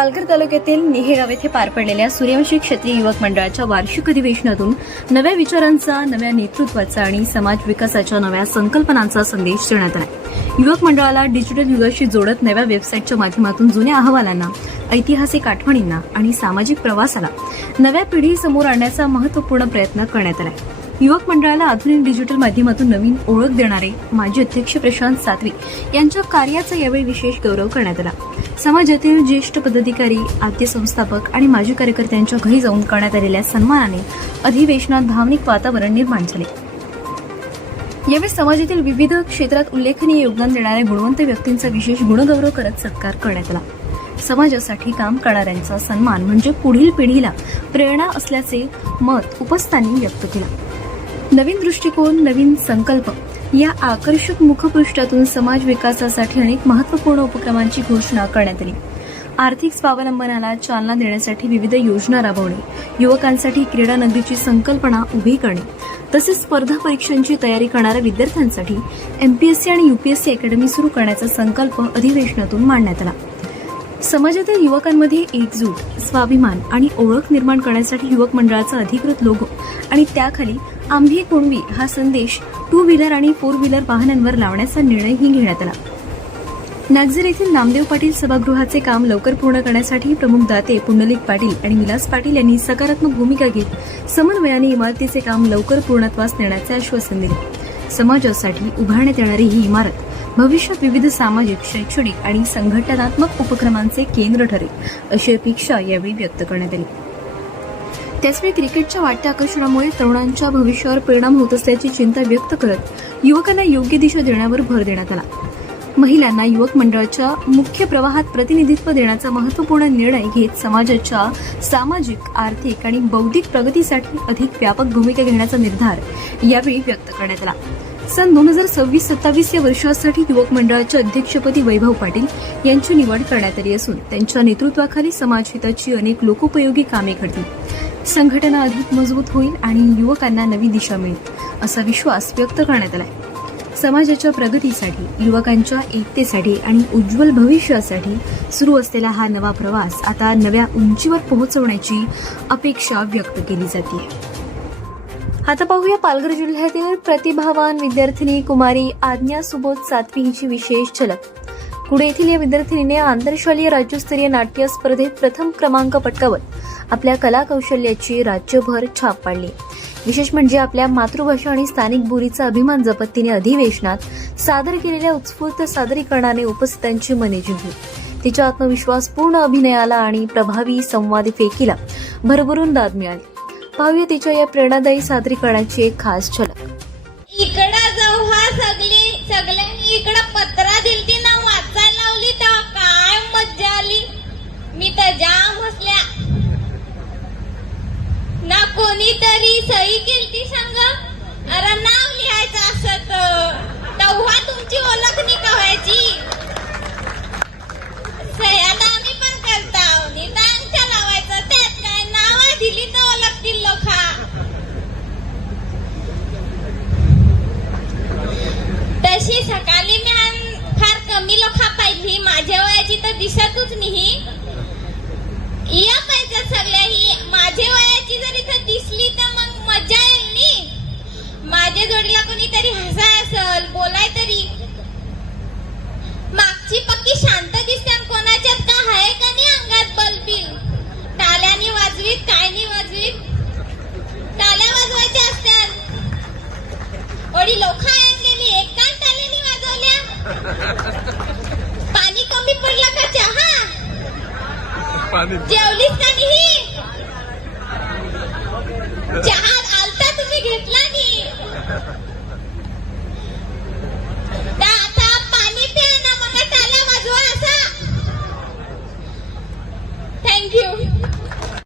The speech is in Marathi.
पालघर तालुक्यातील निहेगाव येथे पार पडलेल्या सूर्यवंशी क्षत्रिय युवक मंडळाच्या वार्षिक अधिवेशनातून नव्या विचारांचा, नव्या नेतृत्वाचा आणि समाज विकासाच्या नव्या संकल्पनांचा संदेश देण्यात आला। युवक मंडळाला डिजिटल युगाशी जोडत नव्या वेबसाईटच्या माध्यमातून जुन्या अहवालांना, ऐतिहासिक आठवणींना आणि सामाजिक प्रवासाला नव्या पिढीसमोर आणण्याचा महत्त्वपूर्ण प्रयत्न करण्यात आला। युवक मंडळाला आधुनिक डिजिटल माध्यमातून नवीन ओळख देणारे माजी अध्यक्ष प्रशांत सातवी यांच्या कार्याचा यावेळी विशेष गौरव करण्यात आला। समाजातील ज्येष्ठ पदाधिकारी, आद्य संस्थापक आणि माजी कार्यकर्त्यांच्या घरी जाऊन करण्यात आलेल्या सन्मानाने अधिवेशनात भावनिक वातावरण निर्माण झाले। यावेळी समाजातील विविध क्षेत्रात उल्लेखनीय योगदान देणाऱ्या गुणवंत व्यक्तींचा विशेष गुणगौरव करत सत्कार करण्यात आला। समाजासाठी काम करणाऱ्यांचा सन्मान म्हणजे पुढील पिढीला प्रेरणा असल्याचे मत उपस्थानी व्यक्त केले। नवीन दृष्टिकोन, नवीन संकल्प या आकर्षक मुखपृष्ठातून समाज विकासासाठी अनेक महत्त्वपूर्ण उपक्रमांची घोषणा करण्यात आली। आर्थिक स्वावलंबनाला चालना देण्यासाठी विविध योजना राबवणे, युवकांसाठी क्रीडा नगरीची संकल्पना उभी करणे, तसेच स्पर्धा परीक्षांची तयारी करणाऱ्या विद्यार्थ्यांसाठी एमपीएससी आणि यूपीएससी अकॅडमी सुरू करण्याचा संकल्प अधिवेशनातून मांडण्यात आला। समाजातील युवकांमध्ये एकजूट, स्वाभिमान आणि ओळख निर्माण करण्यासाठी युवक मंडळाचा अधिकृत लोगो आणि त्याखाली आम्ही कुणबी हा संदेश 2 व्हीलर आणि 4 व्हीलर वाहनांवर लावण्याचा निर्णयही घेण्यात आला। नागझर येथील नामदेव पाटील सभागृहाचे काम लवकर पूर्ण करण्यासाठी प्रमुख दाते पुंडलिक पाटील आणि विलास पाटील यांनी सकारात्मक भूमिका घेत समन्वयाने इमारतीचे काम लवकर पूर्णत्वास नेण्याचे आश्वासन दिले। समाजासाठी उभारण्यात येणारी ही इमारत भविष्यात विविध सामाजिक, शैक्षणिक आणि संघटनात्मक उपक्रमांचे केंद्र ठरेल अशी अपेक्षा यावेळी व्यक्त करण्यात आली। त्याचवेळी क्रिकेटच्या वाढत्या आकर्षणामुळे तरुणांच्या भविष्यावर परिणाम होत असल्याची चिंता व्यक्त करत युवकांना योग्य दिशा देण्यावर भर देण्यात आला। महिलांना युवक मंडळाच्या मुख्य प्रवाहात प्रतिनिधित्व देण्याचा महत्त्वपूर्ण निर्णय घेत समाजाच्या सामाजिक, आर्थिक आणि बौद्धिक प्रगतीसाठी अधिक व्यापक भूमिका घेण्याचा निर्धार यावेळी व्यक्त करण्यात आला। सन 2026-27 या वर्षासाठी युवक युवकांच्या अध्यक्षपदी वैभव पाटील यांची निवड करण्यात आली असून त्यांच्या नेतृत्वाखाली समाजहिताची अनेक लोकोपयोगी कामे घडतील, संघटना अधिक मजबूत होईल आणि युवकांना नवी दिशा मिळेल असा विश्वास व्यक्त करण्यात आला। समाजाच्या प्रगतीसाठी, युवकांच्या एकतेसाठी आणि उज्ज्वल भविष्यासाठी सुरू असलेला हा नवा प्रवास आता नव्या उंचीवर पोहोचवण्याची अपेक्षा व्यक्त केली जाते। आता पाहूया पालघर जिल्ह्यातील प्रतिभावान विद्यार्थिनी कुमारी आज्ञा सुबोध सातवी हिची विशेष झलक। कुडे येथील या विद्यार्थिनीने आंतरशालेय राज्यस्तरीय नाट्य स्पर्धेत प्रथम क्रमांक पटकावत आपल्या कला कौशल्याची राज्यभर छाप पाडली। विशेष म्हणजे आपल्या मातृभाषा आणि स्थानिक बोलीचा अभिमान जपत तिने अधिवेशनात सादर केलेल्या उत्स्फूर्त सादरीकरणाने उपस्थितांची मने जिंकली। तिच्या आत्मविश्वासपूर्ण अभिनयाला आणि प्रभावी संवादी फेकीला भरभरून दाद मिळाली। पाहूया तिच्या या प्रेरणादायी सादरीकरणाची एक खास झलक। इकडं जाऊ हा सगळ्यांनी इकडं पत्रा दिलती ना, वाचायला लावली तेव्हा काय मज्जा आली। मी तर जाम हसल्या ना, कोणीतरी सही केलती सांग, अरे नाव लिहायचं असत तेव्हा तुमची ओळख नाही का व्हायची। सह्याला आम्ही पण करताव, निदांच्या लावायचं, त्यात काय नावा दिली तर ओळखतील लोका। तशी सकाळी मी फार कमी लोका पाहिली, माझ्या वयाची तर दिसतच नाही। या पाहिजे सगळ्या ही माझ्या वयाची जर इथं दिसली तर मग मजा येईल नी। माझ्या जोडीला कोणीतरी हसाय असल, बोलाय तरी। मागची पक्की शांत दिसते, कोणाच्यात का आहे का नाही अंगात बलबिल। टाळ्यानी वाजवीत, काय नाही वाजवीत, टाळ्या वाजवायच्या असतात। ओढी लोक आहेत गेली, एक काय टाळ्यानी वाजवल्या। पाणी कमी पडला का चहा जेवलीस का नाही? चहा आलता तुम्ही घेतला नाही।